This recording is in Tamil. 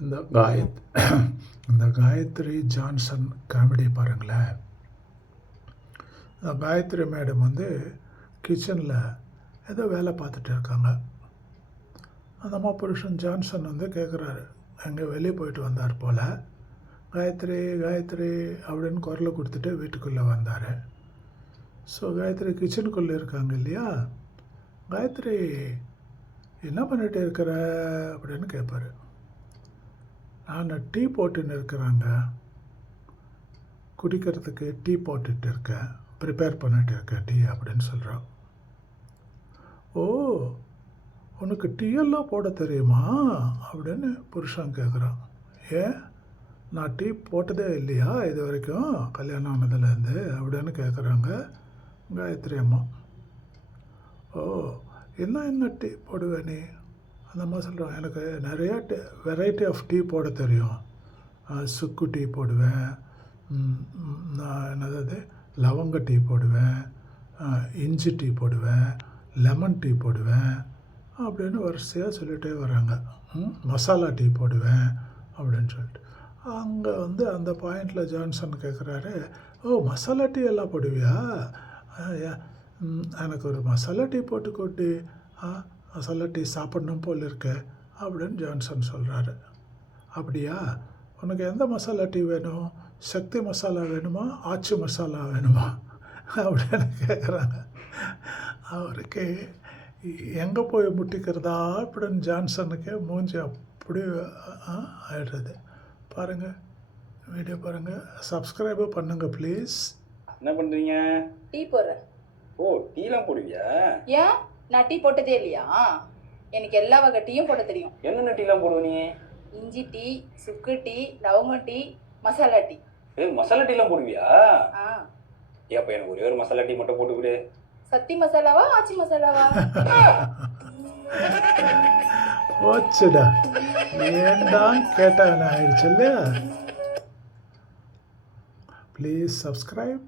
இந்த இந்த காயத்ரி ஜான்சன் காமெடி பாருங்களேன். இந்த காயத்ரி மேடம் வந்து கிச்சனில் ஏதோ வேலை பார்த்துட்டு இருக்காங்க. அந்த அம்மா புருஷன் ஜான்சன் வந்து கேட்குறாரு, அங்கே வெளியே போயிட்டு வந்தார் போல். காயத்ரி காயத்ரி அப்படின்னு குரலை கொடுத்துட்டு வீட்டுக்குள்ளே வந்தார். ஸோ காயத்ரி கிச்சனுக்குள்ளே இருக்காங்க இல்லையா, காயத்ரி என்ன பண்ணிட்டு இருக்கிற அப்படின்னு கேட்பார். நான் டீ போட்டுன்னு இருக்கிறாங்க, குடிக்கிறதுக்கு டீ போட்டுட்டு இருக்கேன், ப்ரிப்பேர் பண்ணிட்டு இருக்கேன் டீ அப்படின்னு சொல்கிறான். ஓ, உனக்கு டீயெல்லாம் போட தெரியுமா அப்படின்னு புருஷன் கேட்குறான். ஏன், நான் டீ போட்டதே இல்லையா இது வரைக்கும் கல்யாணம் ஆனதுலேருந்து அப்படின்னு கேட்குறாங்க காயத்ரி அம்மா. ஓ, என்ன டீ போடுவேன் நீ? அந்த அம்மா சொல்கிறான், எனக்கு நிறையா வெரைட்டி ஆஃப் டீ போட தெரியும். சுக்கு டீ போடுவேன், நான் என்னது லவங்க டீ போடுவேன், இஞ்சி டீ போடுவேன், லெமன் டீ போடுவேன் அப்படின்னு வரிசையாக சொல்லிகிட்டே வராங்க. மசாலா டீ போடுவேன் அப்படின்னு சொல்லிட்டு. அங்கே வந்து அந்த பாயிண்டில் ஜான்சன் கேட்குறாரு, ஓ மசாலா டீ எல்லாம் போடுவியா? எனக்கு ஒரு மசாலா டீ போட்டு கொட்டி மசாலா டீ சாப்பிட்ணும் போல் இருக்கு அப்படின்னு ஜான்சன் சொல்கிறாரு. அப்படியா, உனக்கு எந்த மசாலா டீ வேணும்? சக்தி மசாலா வேணுமா, ஆச்சி மசாலா வேணுமா அப்படின்னு கேட்குறாங்க. அவருக்கு எங்கே போய் முட்டிக்கிறதா அப்படின்னு ஜான்சனுக்கு மூஞ்சி அப்படி ஆயிடுறது. பாருங்கள், வீடியோ பாருங்கள், சப்ஸ்கிரைபும் பண்ணுங்கள் ப்ளீஸ். என்ன பண்ணுறீங்க? டீ போடுறேன். ஓ, டீலாம் போடுவியா? ஏன், நான் டீ போட்டதே இல்லையா? எனக்கு எல்லா வகை டீயும் போட தெரியும். என்னென்ன டீலாம் போடுவ நீ? இஞ்சி டீ, சுக்கு டீ, லவங்க டீ, மசாலா டீ. மசாலா டீலாம் போடுவியா? அப்போ எனக்கு ஒரே ஒரு மசாலா டீ மட்டும் போட்டு கொடு. சத்தி மசாலாவா, ஆச்சி மசாலாவா? போச்சுடா, ஏன்தான் கேட்டாங்க ஆயிடுச்சு இல்லையா? Please subscribe.